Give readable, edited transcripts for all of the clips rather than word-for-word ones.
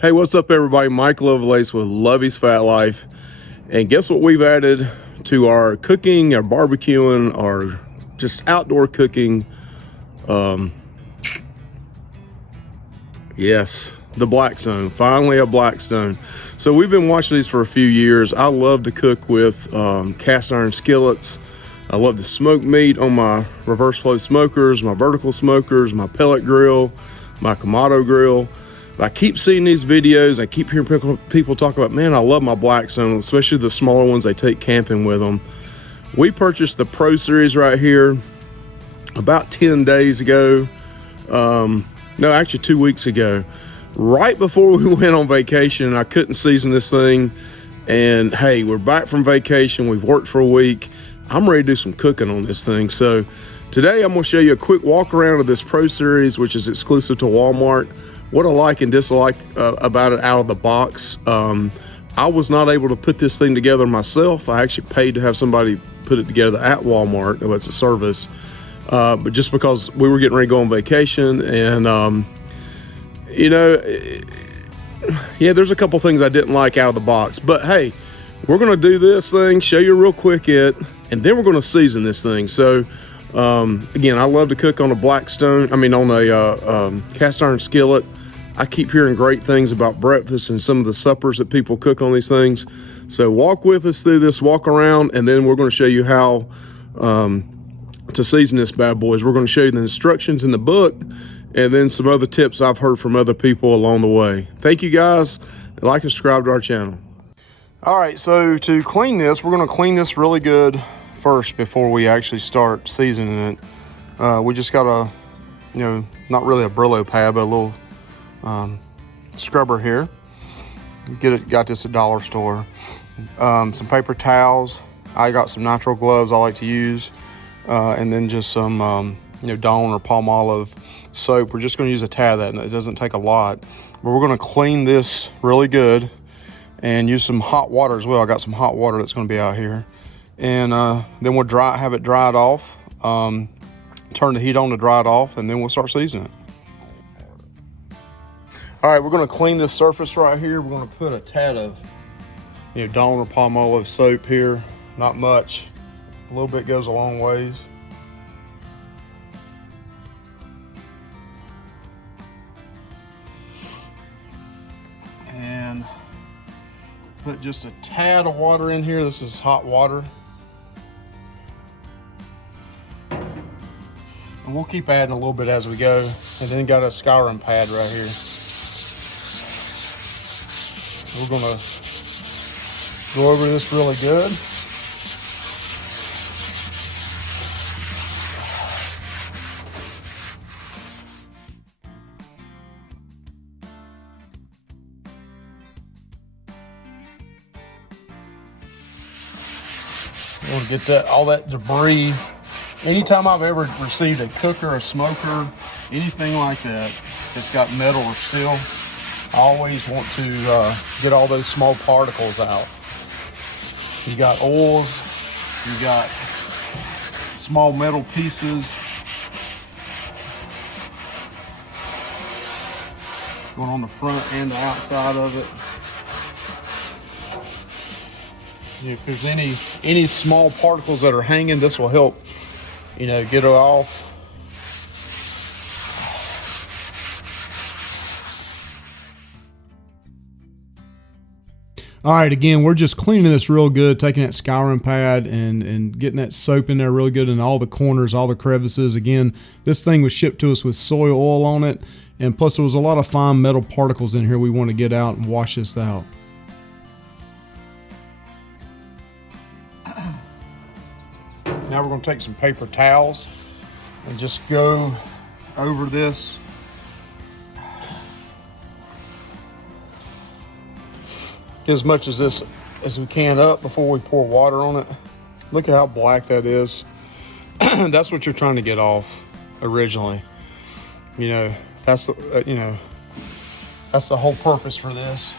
Hey, what's up, everybody? Mike Lovelace with Lovey's Fat Life. And guess what we've added to our cooking, our barbecuing, our just outdoor cooking? Yes, the Blackstone. Finally, a Blackstone. So we've been watching these for a few years. I love to cook with cast iron skillets. I love to smoke meat on my reverse flow smokers, my vertical smokers, my pellet grill, my Kamado grill. But I keep seeing these videos. I keep hearing people talk about, man, I love my Blackstone, especially the smaller ones they take camping with them. We purchased the Pro Series right here about 10 days ago. No, actually 2 weeks ago. Right before we went on vacation, I couldn't season this thing. And hey, we're back from vacation. We've worked for a week. I'm ready to do some cooking on this thing. So today I'm gonna show you a quick walk around of this Pro Series, which is exclusive to Walmart. What I like and dislike about it out of the box. I was not able to put this thing together myself. I actually paid to have somebody put it together at Walmart. It's a service. But just because we were getting ready to go on vacation and, yeah, there's a couple things I didn't like out of the box. But hey, we're going to do this thing, show you real quick and then we're going to season this thing. So, again, I love to cook on a Blackstone, on a cast iron skillet. I keep hearing great things about breakfast and some of the suppers that people cook on these things. So walk with us through this walk around, and then we're going to show you how to season this bad boys. We're going to show you the instructions in the book and then some other tips I've heard from other people along the way. Thank you guys. Like and subscribe to our channel. All right, so to clean this, we're going to clean this really good first before we actually start seasoning it. We just got a, not really a Brillo pad, but a little scrubber here. Got this at dollar store. Some paper towels. I got some natural gloves I like to use, and then just some Dawn or palm olive soap. We're just going to use a tad of that, and it doesn't take a lot. But we're going to clean this really good and use some hot water as well. I got some hot water that's going to be out here, and then we'll have it dried off. Turn the heat on to dry it off, and then we'll start seasoning it. All right, we're going to clean this surface right here. We're going to put a tad of Dawn or palm olive soap here. Not much. A little bit goes a long ways. And put just a tad of water in here. This is hot water. And we'll keep adding a little bit as we go. And then got a scouring pad right here. We're gonna go over this really good. We'll get all that debris. Anytime I've ever received a cooker, a smoker, anything like that, it's got metal or steel, I always want to get all those small particles out. You got oils, you got small metal pieces going on the front and the outside of it. If there's any small particles that are hanging, this will help, get it off. All right, again, we're just cleaning this real good, taking that scouring pad and getting that soap in there really good in all the corners, all the crevices. Again, this thing was shipped to us with soy oil on it, and plus there was a lot of fine metal particles in here we want to get out and wash this out. Now we're going to take some paper towels and just go over this. Get as much of this as we can up before we pour water on it. Look at how black that is. That's what you're trying to get off originally. That's the, that's the whole purpose for this.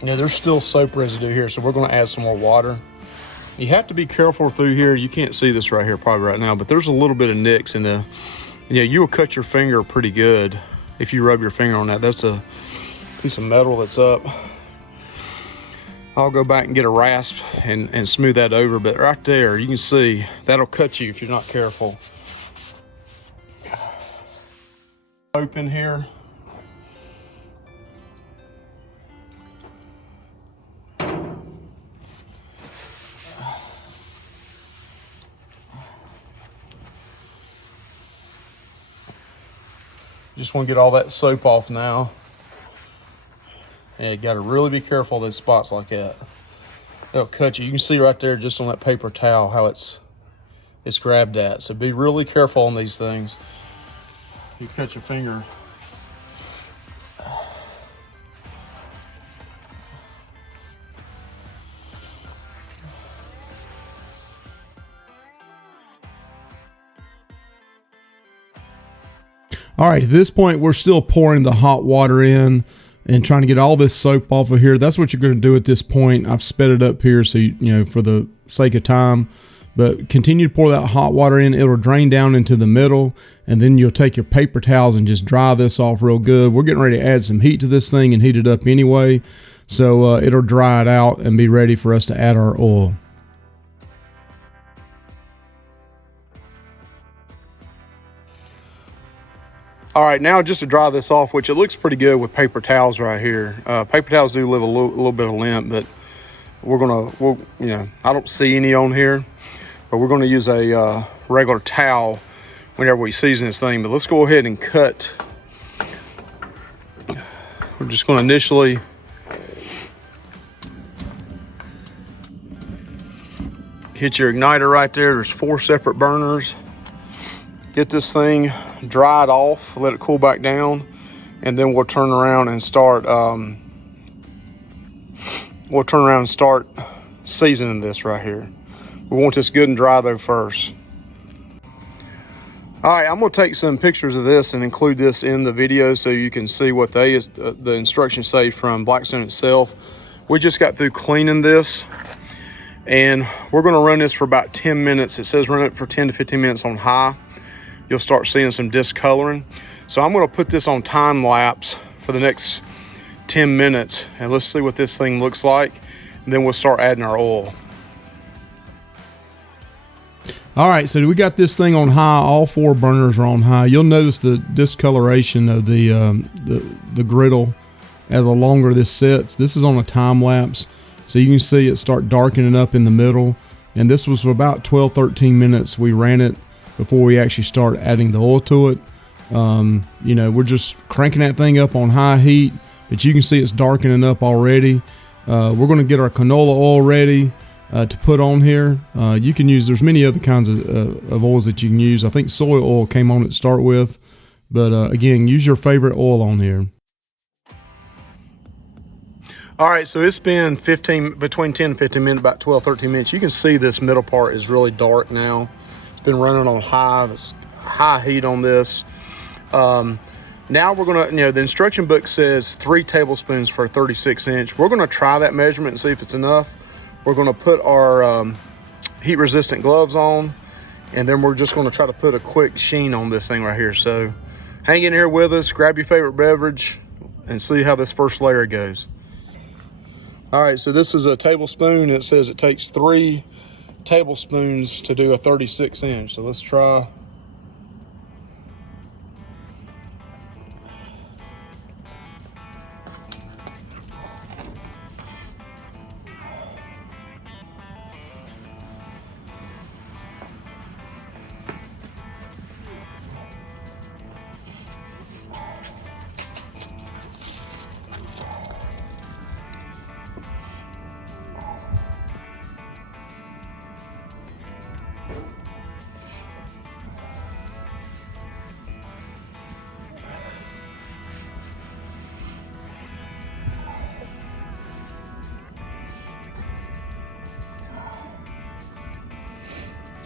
Yeah, there's still soap residue here, so we're gonna add some more water. You have to be careful through here. You can't see this right here probably right now, but there's a little bit of nicks in the, you will cut your finger pretty good if you rub your finger on that. That's a piece of metal that's up. I'll go back and get a rasp and smooth that over, but right there, you can see that'll cut you if you're not careful. Open here. Just want to get all that soap off now. And you got to really be careful of those spots like that. They'll cut you. You can see right there just on that paper towel how it's grabbed at. So be really careful on these things. You cut your finger. All right, at this point, we're still pouring the hot water in and trying to get all this soap off of here. That's what you're going to do at this point. I've sped it up here so, for the sake of time. But continue to pour that hot water in. It'll drain down into the middle, and then you'll take your paper towels and just dry this off real good. We're getting ready to add some heat to this thing and heat it up anyway. So it'll dry it out and be ready for us to add our oil. All right, now just to dry this off, which it looks pretty good with paper towels right here. Paper towels do leave a little bit of lint, but I don't see any on here, but we're gonna use a regular towel whenever we season this thing. But let's go ahead and cut. We're just gonna initially hit your igniter right there. There's 4 separate burners. Get this thing dried off, let it cool back down, and then we'll turn around and start seasoning this right here. We want this good and dry though first. All right, I'm gonna take some pictures of this and include this in the video so you can see what the instructions say from Blackstone itself. We just got through cleaning this, and we're gonna run this for about 10 minutes. It says run it for 10 to 15 minutes on high. You'll start seeing some discoloring. So I'm gonna put this on time lapse for the next 10 minutes, and let's see what this thing looks like, and then we'll start adding our oil. All right, so we got this thing on high. All 4 burners are on high. You'll notice the discoloration of the griddle as the longer this sits. This is on a time lapse, so you can see it start darkening up in the middle. And this was for about 12-13 minutes. We ran it before we actually start adding the oil to it. We're just cranking that thing up on high heat, but you can see it's darkening up already. We're going to get our canola oil ready to put on here. You can use, there's many other kinds of oils that you can use. I think soy oil came on it to start with, but again, use your favorite oil on here. All right, so it's been between 10 and 15 minutes, about 12-13 minutes. You can see this middle part is really dark now. It's been running on high heat on this. Now we're gonna, the instruction book says 3 tablespoons for a 36-inch. We're gonna try that measurement and see if it's enough. We're gonna put our heat resistant gloves on, and then we're just gonna try to put a quick sheen on this thing right here. So hang in here with us, grab your favorite beverage, and see how this first layer goes. All right, so this is a tablespoon. It says it takes 3 tablespoons to do a 36-inch. So let's try.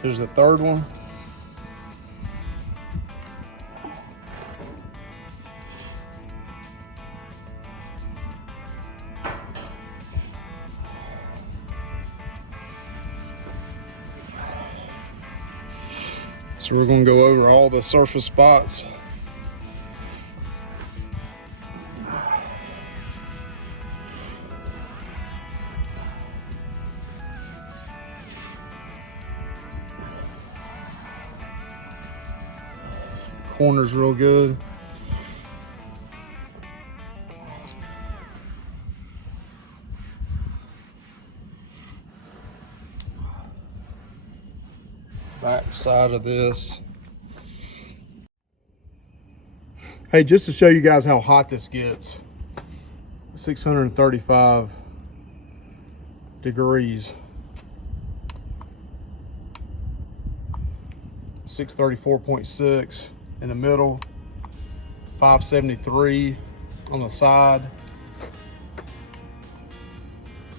Here's the third one. So we're going to go over all the surface spots. Corner's real good. Back side of this. Hey, just to show you guys how hot this gets, 635 degrees. 634.6 in the middle, 573 on the side.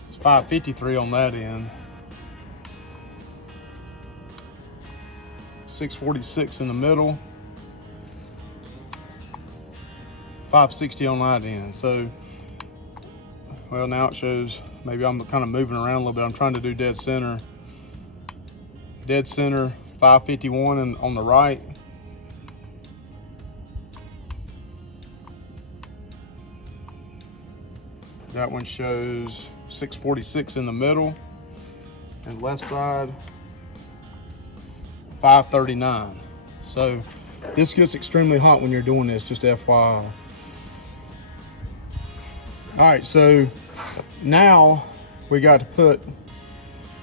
It's 553 on that end. 646 in the middle, 560 on that end. So, well, now it shows, maybe I'm kind of moving around a little bit. I'm trying to do dead center. Dead center, 551 on the right. That one shows 646 in the middle. And left side, 539. So this gets extremely hot when you're doing this, just FYI. All right, so now we got to put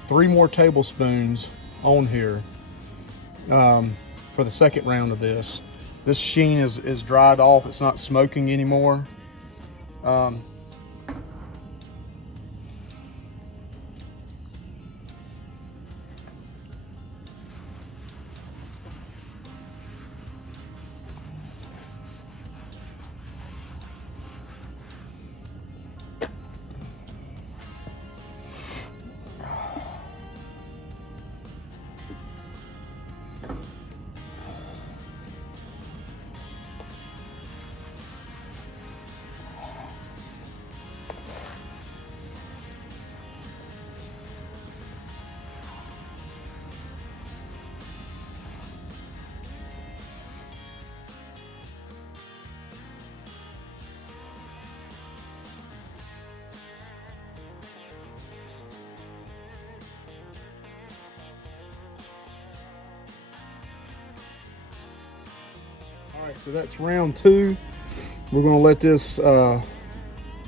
3 more tablespoons on here for the second round of this. This sheen is dried off. It's not smoking anymore. All right, so that's round 2. We're gonna let this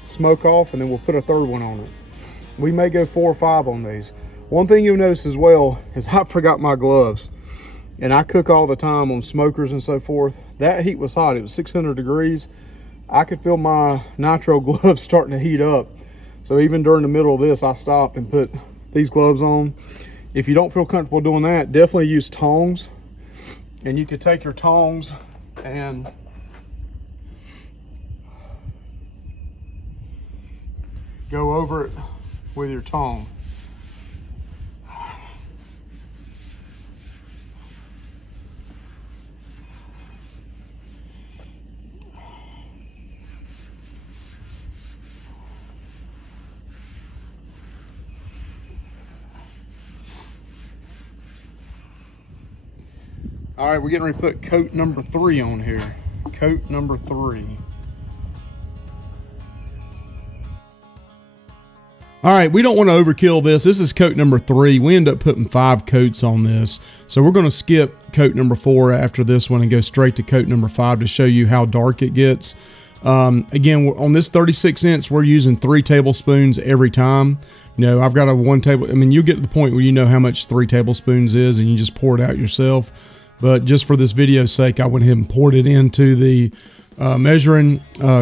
smoke off, and then we'll put a third one on it. We may go 4 or 5 on these. One thing you'll notice as well is I forgot my gloves, and I cook all the time on smokers and so forth. That heat was hot. It was 600 degrees. I could feel my nitro gloves starting to heat up. So even during the middle of this, I stopped and put these gloves on. If you don't feel comfortable doing that, definitely use tongs. And you could take your tongs and go over it with your tongue. All right, we're getting ready to put coat number 3 on here. Coat number 3. All right, we don't want to overkill this. This is coat number 3. We end up putting 5 coats on this. So we're going to skip coat number 4 after this one and go straight to coat number 5 to show you how dark it gets. Again, on this 36 inch, we're using 3 tablespoons every time. You know, I've got a 1 table. I mean, you get to the point where you know how much 3 tablespoons is and you just pour it out yourself. But just for this video's sake, I went ahead and poured it into the measuring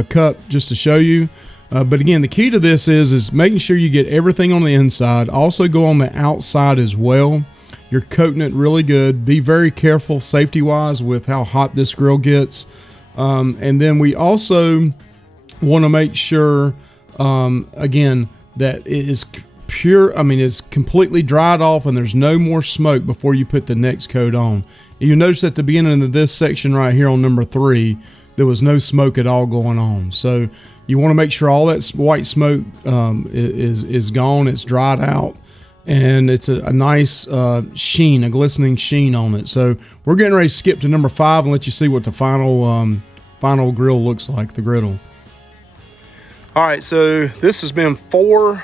cup just to show you. But again, the key to this is making sure you get everything on the inside. Also go on the outside as well. You're coating it really good. Be very careful safety-wise with how hot this grill gets. And then we also want to make sure, again, that it is pure. I mean, it's completely dried off and there's no more smoke before you put the next coat on. You notice at the beginning of this section right here on number 3, there was no smoke at all going on. So you want to make sure all that white smoke is gone. It's dried out. and it's a nice sheen, a glistening sheen on it. So we're getting ready to skip to number 5 and let you see what the final grill looks like, the griddle. All right, so this has been 4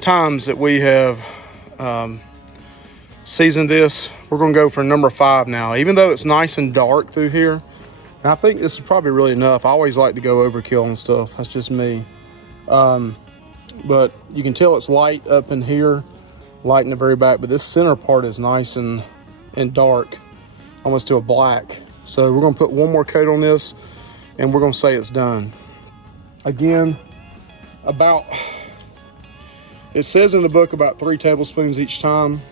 times that we have seasoned this. We're gonna go for number 5 now. Even though it's nice and dark through here, and I think this is probably really enough. I always like to go overkill and stuff. That's just me. But you can tell it's light up in here, light in the very back, but this center part is nice and dark, almost to a black. So we're gonna put one more coat on this and we're gonna say it's done. Again, it says in the book about 3 tablespoons each time.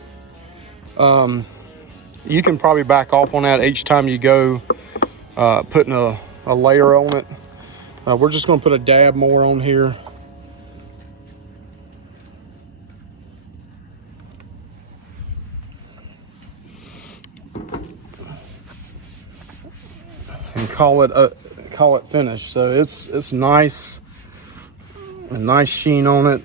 You can probably back off on that each time you go putting a layer on it. We're just gonna put a dab more on here. And call it finished. So it's nice, a nice sheen on it.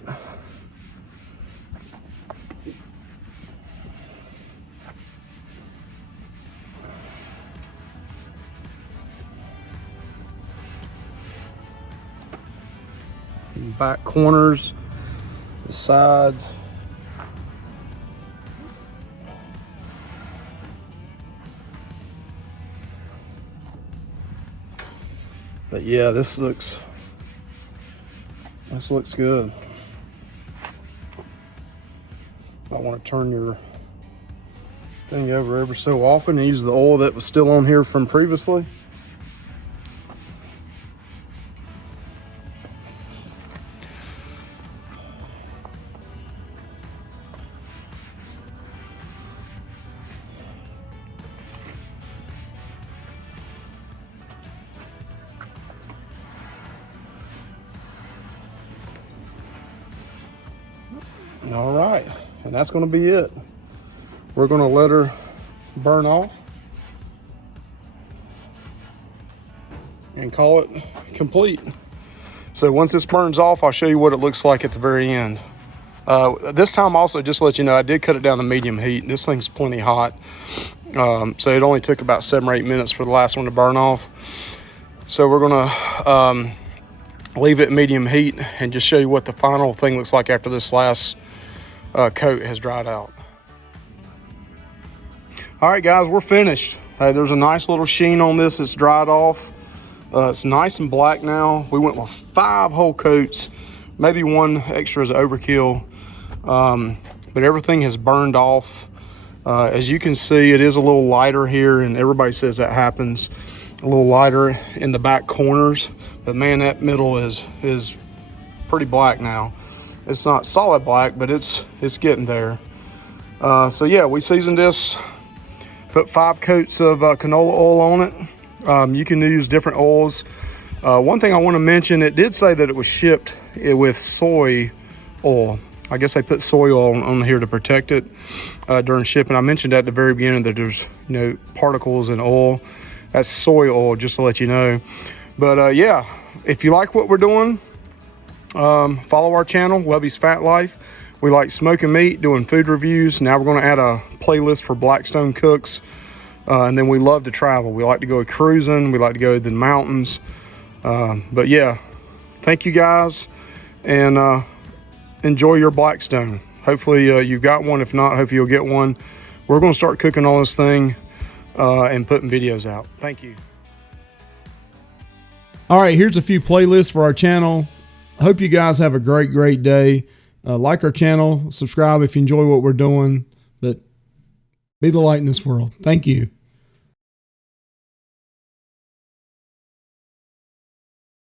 Back corners, the sides. But yeah, this looks good. I want to turn your thing over every so often and use the oil that was still on here from previously. All right, and that's going to be it. We're going to let her burn off and call it complete. So once this burns off, I'll show you what it looks like at the very end. This time also, just to let you know, I did cut it down to medium heat. This thing's plenty hot. So it only took about 7 or 8 minutes for the last one to burn off. So we're gonna leave it at medium heat and just show you what the final thing looks like after this last coat has dried out. All right, guys, we're finished. There's a nice little sheen on this. It's dried off. It's nice and black now. We went with 5 whole coats, maybe 1 extra as overkill, but everything has burned off. As you can see, it is a little lighter here, and everybody says that happens. A little lighter in the back corners, but man, that middle is pretty black now. It's not solid black, but it's getting there. So yeah, we seasoned this, put 5 coats of canola oil on it. You can use different oils. One thing I want to mention, it did say that it was shipped with soy oil. I guess they put soy oil on here to protect it during shipping. I mentioned at the very beginning that there's particles in oil. That's soy oil, just to let you know. But yeah, if you like what we're doing, follow our channel, Luvy's Fat Life. We like smoking meat, doing food reviews. Now we're going to add a playlist for Blackstone cooks. And then we love to travel. We like to go cruising. We like to go to the mountains. But yeah, thank you guys, and enjoy your Blackstone. Hopefully you've got one. If not, hopefully you'll get one. We're going to start cooking on this thing and putting videos out. Thank you. All right, here's a few playlists for our channel. I hope you guys have a great day. Like our channel, subscribe if you enjoy what we're doing, but be the light in this world. Thank you.